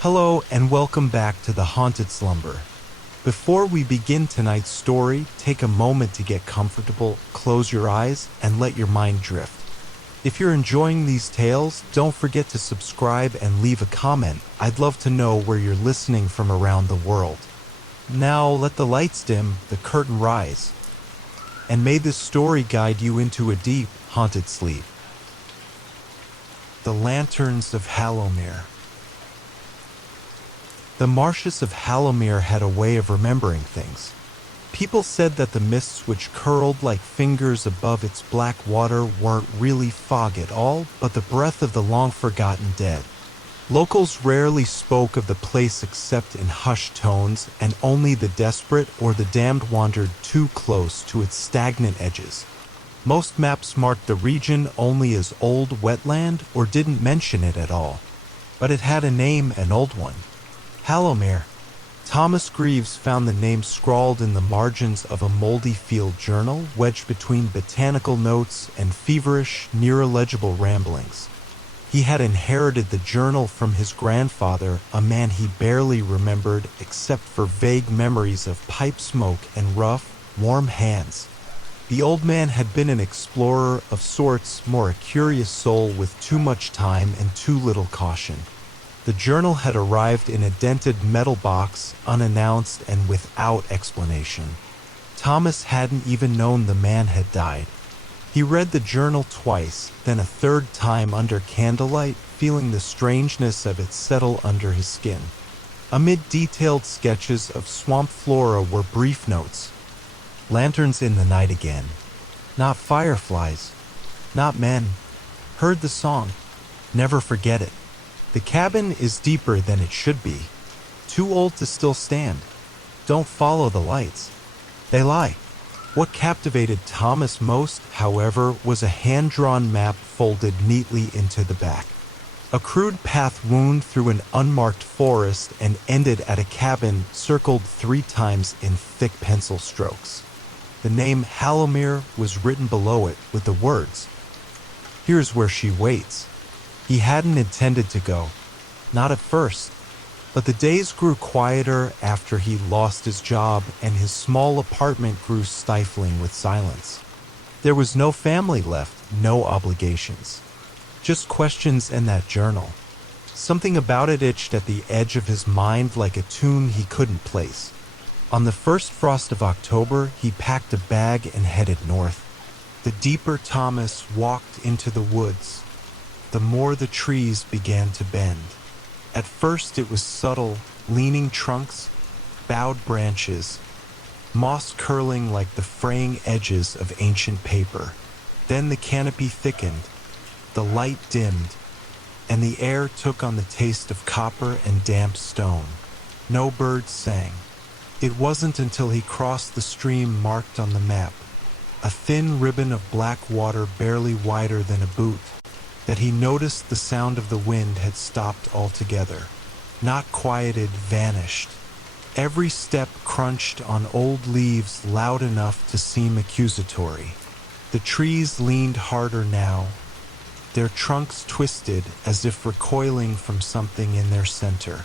Hello and welcome back to the Haunted Slumber. Before we begin tonight's story, take a moment to get comfortable, close your eyes, and let your mind drift. If you're enjoying these tales, don't forget to subscribe and leave a comment. I'd love to know where you're listening from around the world. Now let the lights dim, the curtain rise, and may this story guide you into a deep, haunted sleep. The Lanterns of Hallowmere. The marshes of Hallowmere had a way of remembering things. People said that the mists which curled like fingers above its black water weren't really fog at all, but the breath of the long-forgotten dead. Locals rarely spoke of the place except in hushed tones, and only the desperate or the damned wandered too close to its stagnant edges. Most maps marked the region only as Old Wetland or didn't mention it at all. But it had a name, an old one. Hallowmere. Thomas Greaves found the name scrawled in the margins of a moldy field journal wedged between botanical notes and feverish, near-illegible ramblings. He had inherited the journal from his grandfather, a man he barely remembered except for vague memories of pipe smoke and rough, warm hands. The old man had been an explorer of sorts, more a curious soul with too much time and too little caution. The journal had arrived in a dented metal box, unannounced and without explanation. Thomas hadn't even known the man had died. He read the journal twice, then a third time under candlelight, feeling the strangeness of it settle under his skin. Amid detailed sketches of swamp flora were brief notes. Lanterns in the night again. Not fireflies. Not men. Heard the song. Never forget it. The cabin is deeper than it should be. Too old to still stand. Don't follow the lights. They lie. What captivated Thomas most, however, was a hand-drawn map folded neatly into the back. A crude path wound through an unmarked forest and ended at a cabin circled 3 times in thick pencil strokes. The name Hallowmere was written below it with the words, "Here's where she waits." He hadn't intended to go. Not at first. But the days grew quieter after he lost his job and his small apartment grew stifling with silence. There was no family left, no obligations. Just questions and that journal. Something about it itched at the edge of his mind like a tune he couldn't place. On the first frost of October, he packed a bag and headed north. The deeper Thomas walked into the woods, the more the trees began to bend. At first it was subtle, leaning trunks, bowed branches, moss curling like the fraying edges of ancient paper. Then the canopy thickened, the light dimmed, and the air took on the taste of copper and damp stone. No birds sang. It wasn't until he crossed the stream marked on the map, a thin ribbon of black water barely wider than a boot, that he noticed the sound of the wind had stopped altogether. Not quieted, vanished. Every step crunched on old leaves loud enough to seem accusatory. The trees leaned harder now, their trunks twisted as if recoiling from something in their center.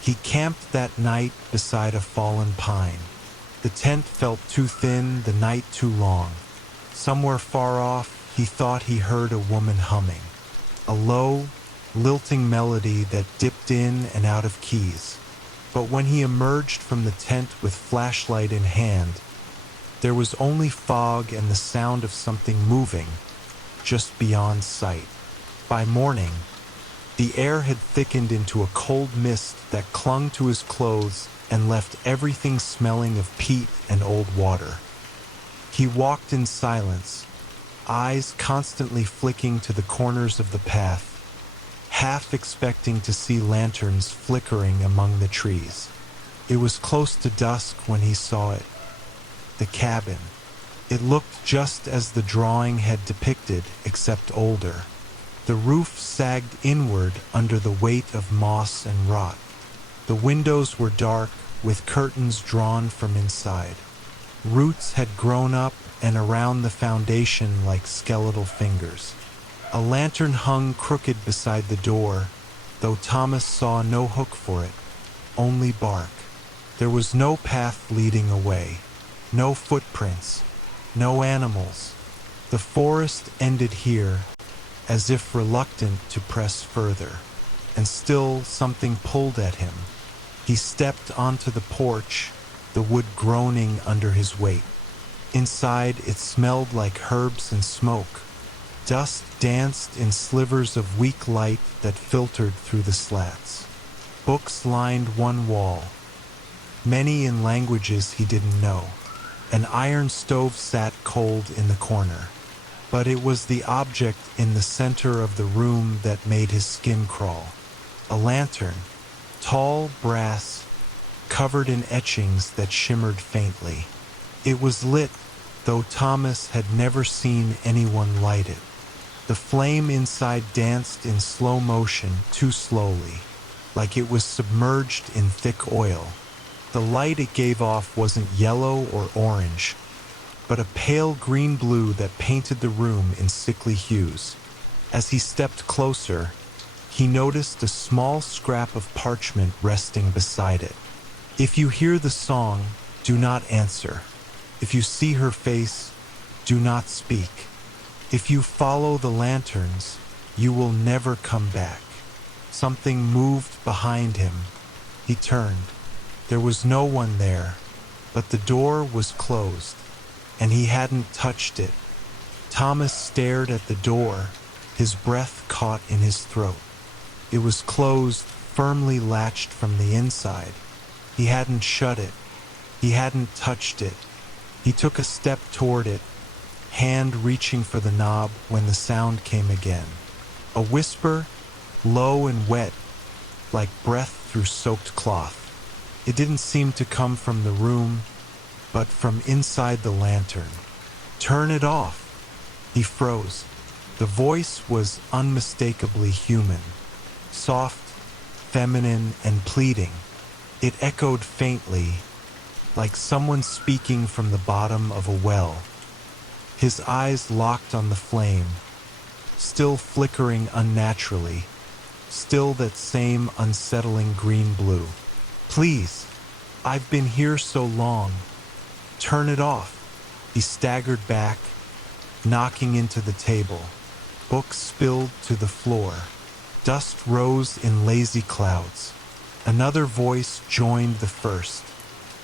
He camped that night beside a fallen pine. The tent felt too thin, the night too long. Somewhere far off, he thought he heard a woman humming. A low, lilting melody that dipped in and out of keys. But when he emerged from the tent with flashlight in hand, there was only fog and the sound of something moving, just beyond sight. By morning, the air had thickened into a cold mist that clung to his clothes and left everything smelling of peat and old water. He walked in silence, eyes constantly flicking to the corners of the path, half expecting to see lanterns flickering among the trees. It was close to dusk when he saw it. The cabin. It looked just as the drawing had depicted, except older. The roof sagged inward under the weight of moss and rot. The windows were dark, with curtains drawn from inside. Roots had grown up and around the foundation like skeletal fingers. A lantern hung crooked beside the door, though Thomas saw no hook for it, only bark. There was no path leading away, no footprints, no animals. The forest ended here, as if reluctant to press further, and still something pulled at him. He stepped onto the porch, the wood groaning under his weight. Inside, it smelled like herbs and smoke. Dust danced in slivers of weak light that filtered through the slats. Books lined one wall, many in languages he didn't know. An iron stove sat cold in the corner, but it was the object in the center of the room that made his skin crawl. A lantern, tall brass, covered in etchings that shimmered faintly. It was lit, though Thomas had never seen anyone light it. The flame inside danced in slow motion, too slowly, like it was submerged in thick oil. The light it gave off wasn't yellow or orange, but a pale green-blue that painted the room in sickly hues. As he stepped closer, he noticed a small scrap of parchment resting beside it. If you hear the song, do not answer. If you see her face, do not speak. If you follow the lanterns, you will never come back. Something moved behind him. He turned. There was no one there, but the door was closed, and he hadn't touched it. Thomas stared at the door, his breath caught in his throat. It was closed, firmly latched from the inside. He hadn't shut it. He hadn't touched it. He took a step toward it, hand reaching for the knob when the sound came again. A whisper, low and wet, like breath through soaked cloth. It didn't seem to come from the room, but from inside the lantern. "Turn it off!" He froze. The voice was unmistakably human, soft, feminine, and pleading. It echoed faintly, like someone speaking from the bottom of a well. His eyes locked on the flame, still flickering unnaturally, still that same unsettling green-blue. "Please, I've been here so long. Turn it off." He staggered back, knocking into the table. Books spilled to the floor. Dust rose in lazy clouds. Another voice joined the first,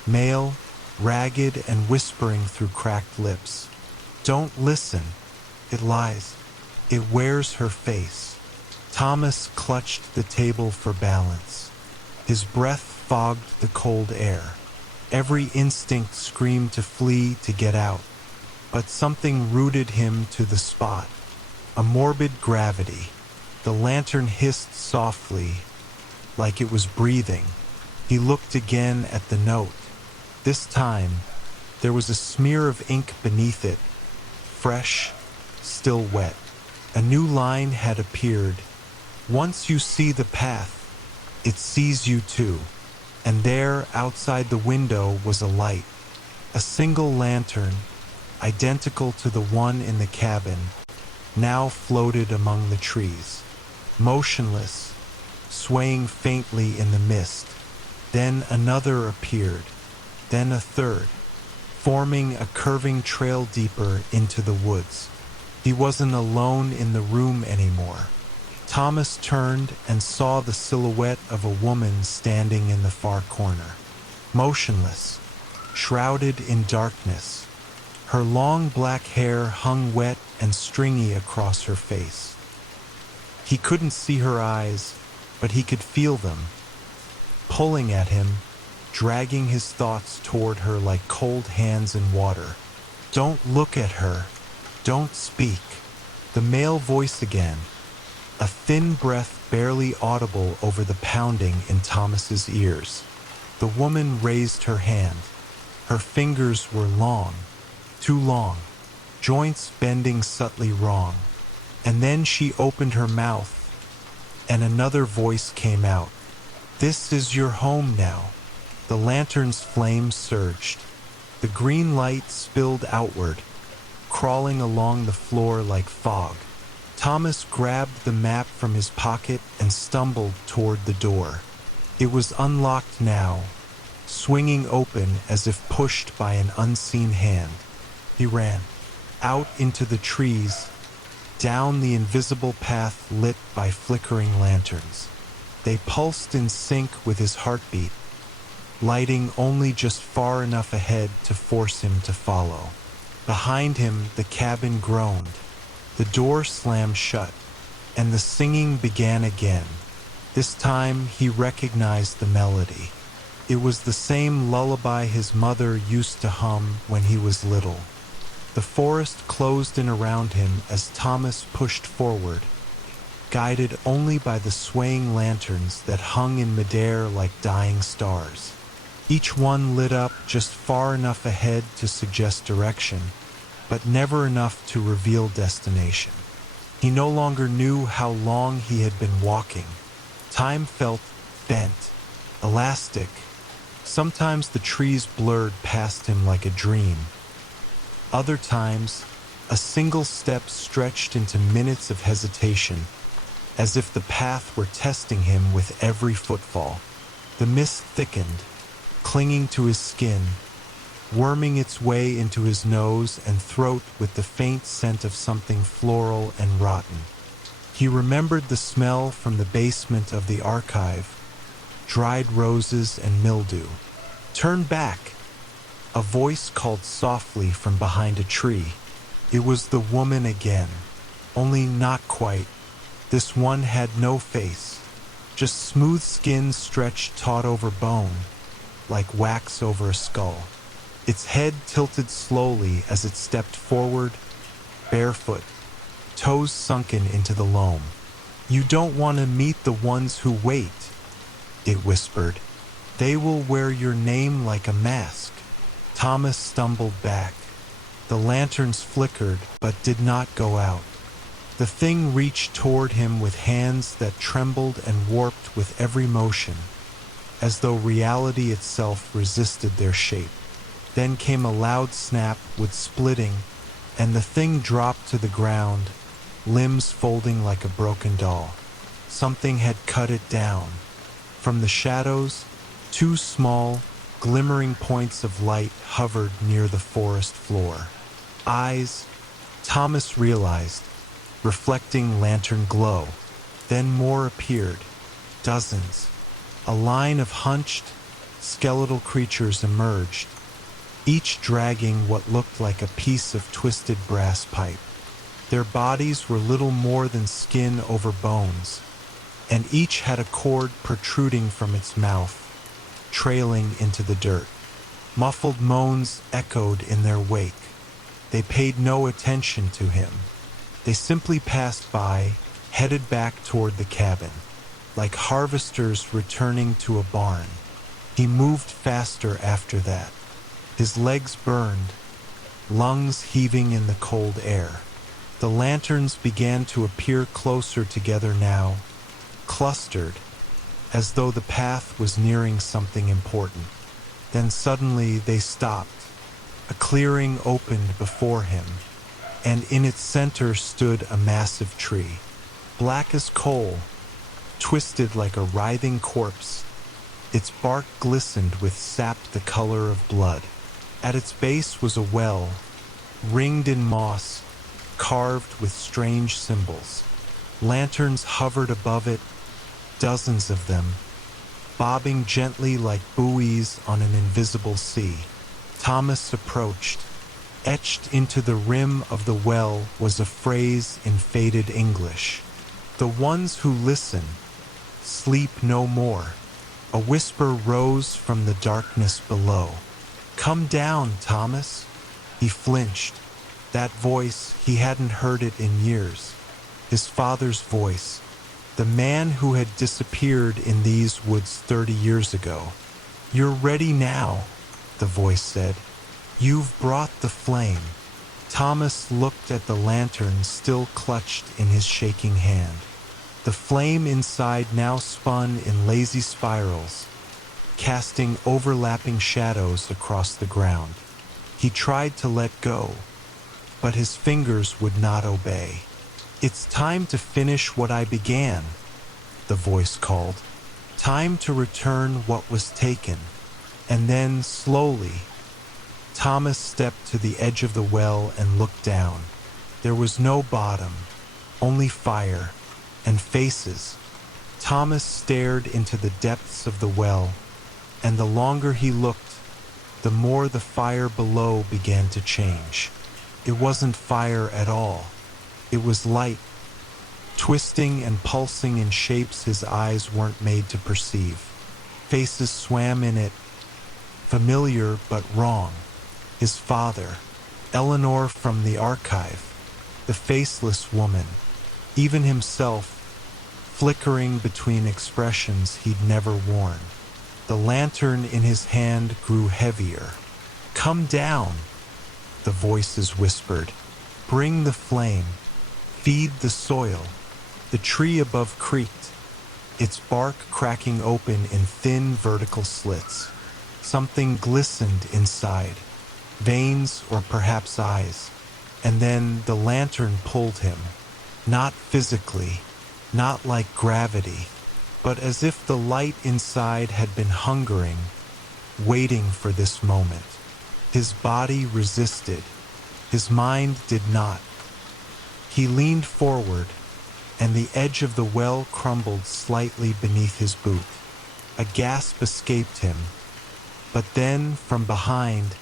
male, ragged, and whispering through cracked lips. "Don't listen. It lies. It wears her face." Thomas clutched the table for balance. His breath fogged the cold air. Every instinct screamed to flee, to get out. But something rooted him to the spot. A morbid gravity. The lantern hissed softly, like it was breathing. He looked again at the note. This time, there was a smear of ink beneath it, fresh, still wet. A new line had appeared. "Once you see the path, it sees you too." And there, outside the window, was a light. A single lantern, identical to the one in the cabin, now floated among the trees, motionless, swaying faintly in the mist. Then another appeared, then a third, forming a curving trail deeper into the woods. He wasn't alone in the room anymore. Thomas turned and saw the silhouette of a woman standing in the far corner, motionless, shrouded in darkness. Her long black hair hung wet and stringy across her face. He couldn't see her eyes, but he could feel them, pulling at him, dragging his thoughts toward her like cold hands in water. "Don't look at her. Don't speak." The male voice again, a thin breath barely audible over the pounding in Thomas's ears. The woman raised her hand. Her fingers were long, too long, joints bending subtly wrong. And then she opened her mouth, and another voice came out. "This is your home now." The lantern's flame surged. The green light spilled outward, crawling along the floor like fog. Thomas grabbed the map from his pocket and stumbled toward the door. It was unlocked now, swinging open as if pushed by an unseen hand. He ran, out into the trees, down the invisible path lit by flickering lanterns. They pulsed in sync with his heartbeat, lighting only just far enough ahead to force him to follow. Behind him, the cabin groaned. The door slammed shut, and the singing began again. This time, he recognized the melody. It was the same lullaby his mother used to hum when he was little. The forest closed in around him as Thomas pushed forward, guided only by the swaying lanterns that hung in midair like dying stars. Each one lit up just far enough ahead to suggest direction, but never enough to reveal destination. He no longer knew how long he had been walking. Time felt bent, elastic. Sometimes the trees blurred past him like a dream. Other times, a single step stretched into minutes of hesitation, as if the path were testing him with every footfall. The mist thickened, clinging to his skin, worming its way into his nose and throat with the faint scent of something floral and rotten. He remembered the smell from the basement of the archive, dried roses and mildew. "Turn back!" A voice called softly from behind a tree. It was the woman again, only not quite. This one had no face, just smooth skin stretched taut over bone, like wax over a skull. Its head tilted slowly as it stepped forward, barefoot, toes sunken into the loam. "You don't want to meet the ones who wait," it whispered. "They will wear your name like a mask." Thomas stumbled back. The lanterns flickered but did not go out. The thing reached toward him with hands that trembled and warped with every motion, as though reality itself resisted their shape. Then came a loud snap with splitting, and the thing dropped to the ground, limbs folding like a broken doll. Something had cut it down. From the shadows, two small, glimmering points of light hovered near the forest floor. Eyes, Thomas realized, reflecting lantern glow. Then more appeared, dozens. A line of hunched, skeletal creatures emerged, each dragging what looked like a piece of twisted brass pipe. Their bodies were little more than skin over bones, and each had a cord protruding from its mouth, trailing into the dirt. Muffled moans echoed in their wake. They paid no attention to him. They simply passed by, headed back toward the cabin, like harvesters returning to a barn. He moved faster after that. His legs burned, lungs heaving in the cold air. The lanterns began to appear closer together now, clustered, as though the path was nearing something important. Then suddenly they stopped. A clearing opened before him, and in its center stood a massive tree, black as coal, twisted like a writhing corpse. Its bark glistened with sap the color of blood. At its base was a well, ringed in moss, carved with strange symbols. Lanterns hovered above it, dozens of them, bobbing gently like buoys on an invisible sea. Thomas approached. Etched into the rim of the well was a phrase in faded English. "The ones who listen sleep no more." A whisper rose from the darkness below. "Come down, Thomas." He flinched. That voice, he hadn't heard it in years. His father's voice, the man who had disappeared in these woods 30 years ago. "You're ready now," the voice said. "You've brought the flame." Thomas looked at the lantern still clutched in his shaking hand. The flame inside now spun in lazy spirals, casting overlapping shadows across the ground. He tried to let go, but his fingers would not obey. "It's time to finish what I began," the voice called. "Time to return what was taken." And then, slowly, Thomas stepped to the edge of the well and looked down. There was no bottom, only fire and faces. Thomas stared into the depths of the well, and the longer he looked, the more the fire below began to change. It wasn't fire at all. It was light, twisting and pulsing in shapes his eyes weren't made to perceive. Faces swam in it, familiar but wrong. His father, Eleanor from the archive, the faceless woman, even himself, flickering between expressions he'd never worn. The lantern in his hand grew heavier. "Come down," the voices whispered. "Bring the flame. Feed the soil." The tree above creaked, its bark cracking open in thin vertical slits. Something glistened inside, veins or perhaps eyes. And then the lantern pulled him, not physically, not like gravity, but as if the light inside had been hungering, waiting for this moment. His body resisted. His mind did not. He leaned forward, and the edge of the well crumbled slightly beneath his boot. A gasp escaped him, but then, from behind,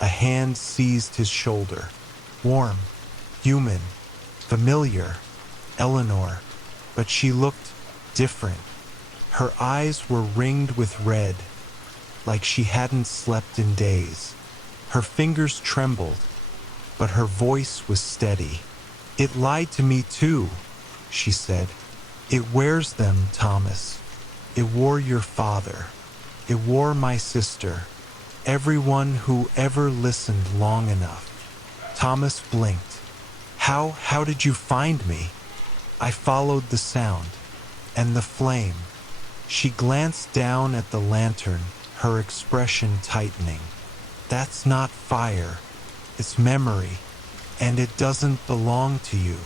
a hand seized his shoulder. Warm, human, familiar, Eleanor, but she looked different. Her eyes were ringed with red, like she hadn't slept in days. Her fingers trembled, but her voice was steady. "It lied to me too," she said. "It wears them, Thomas. It wore your father. It wore my sister. Everyone who ever listened long enough." Thomas blinked. How did you find me?" "I followed the sound. And the flame." She glanced down at the lantern, her expression tightening. "That's not fire. It's memory. And it doesn't belong to you."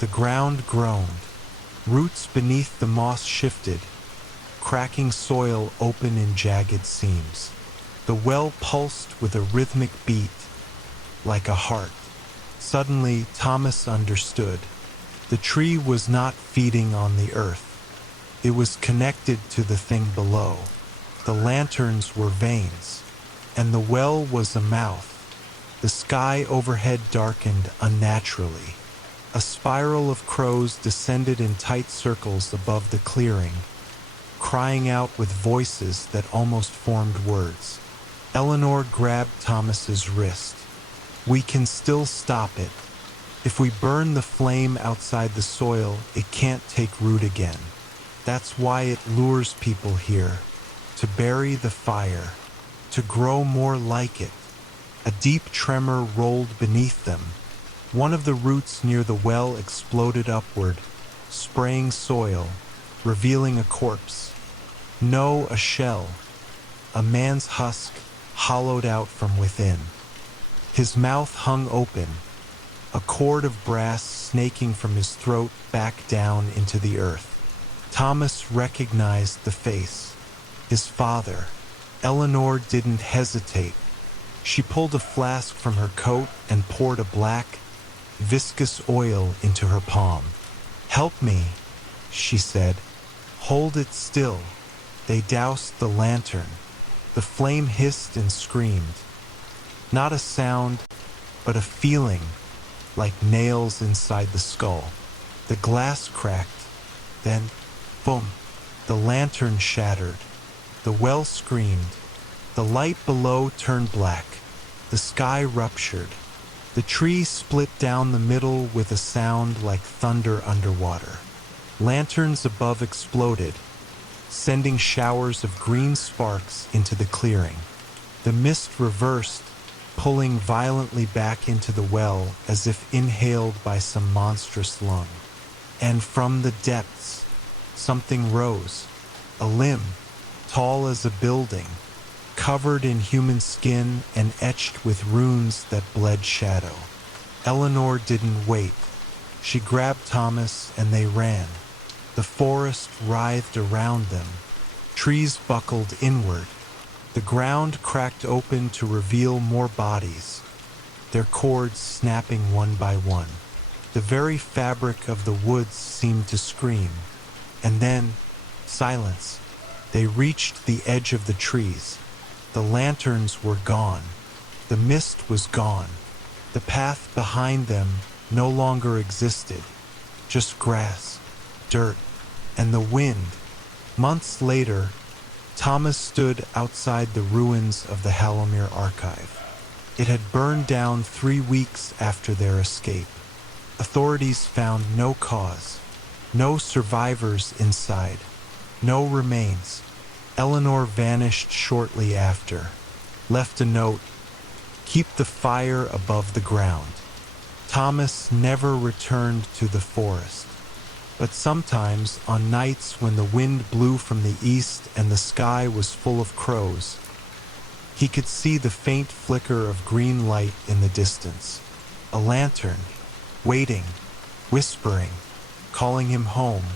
The ground groaned. Roots beneath the moss shifted, cracking soil open in jagged seams. The well pulsed with a rhythmic beat, like a heart. Suddenly, Thomas understood. The tree was not feeding on the earth. It was connected to the thing below. The lanterns were veins, and the well was a mouth. The sky overhead darkened unnaturally. A spiral of crows descended in tight circles above the clearing, crying out with voices that almost formed words. Eleanor grabbed Thomas's wrist. "We can still stop it. If we burn the flame outside the soil, it can't take root again. That's why it lures people here, to bury the fire, to grow more like it." A deep tremor rolled beneath them. One of the roots near the well exploded upward, spraying soil, revealing a corpse. No, a shell. A man's husk, hollowed out from within. His mouth hung open, a cord of brass snaking from his throat back down into the earth. Thomas recognized the face. His father. Eleanor didn't hesitate. She pulled a flask from her coat and poured a black, viscous oil into her palm. "Help me," she said. "Hold it still." They doused the lantern. The flame hissed and screamed. Not a sound, but a feeling, like nails inside the skull. The glass cracked. Then, boom, the lantern shattered. The well screamed. The light below turned black. The sky ruptured. The tree split down the middle with a sound like thunder underwater. Lanterns above exploded, sending showers of green sparks into the clearing. The mist reversed, pulling violently back into the well as if inhaled by some monstrous lung. And from the depths, something rose, a limb, tall as a building, covered in human skin and etched with runes that bled shadow. Eleanor didn't wait. She grabbed Thomas and they ran. The forest writhed around them. Trees buckled inward. The ground cracked open to reveal more bodies, their cords snapping one by one. The very fabric of the woods seemed to scream. And then, silence. They reached the edge of the trees. The lanterns were gone. The mist was gone. The path behind them no longer existed. Just grass, dirt, and the wind. Months later, Thomas stood outside the ruins of the Hallowmere archive. It had burned down 3 weeks after their escape. Authorities found no cause, no survivors inside, no remains. Eleanor vanished shortly after, left a note, "Keep the fire above the ground." Thomas never returned to the forest. But sometimes, on nights when the wind blew from the east and the sky was full of crows, he could see the faint flicker of green light in the distance. A lantern, waiting, whispering, calling him home.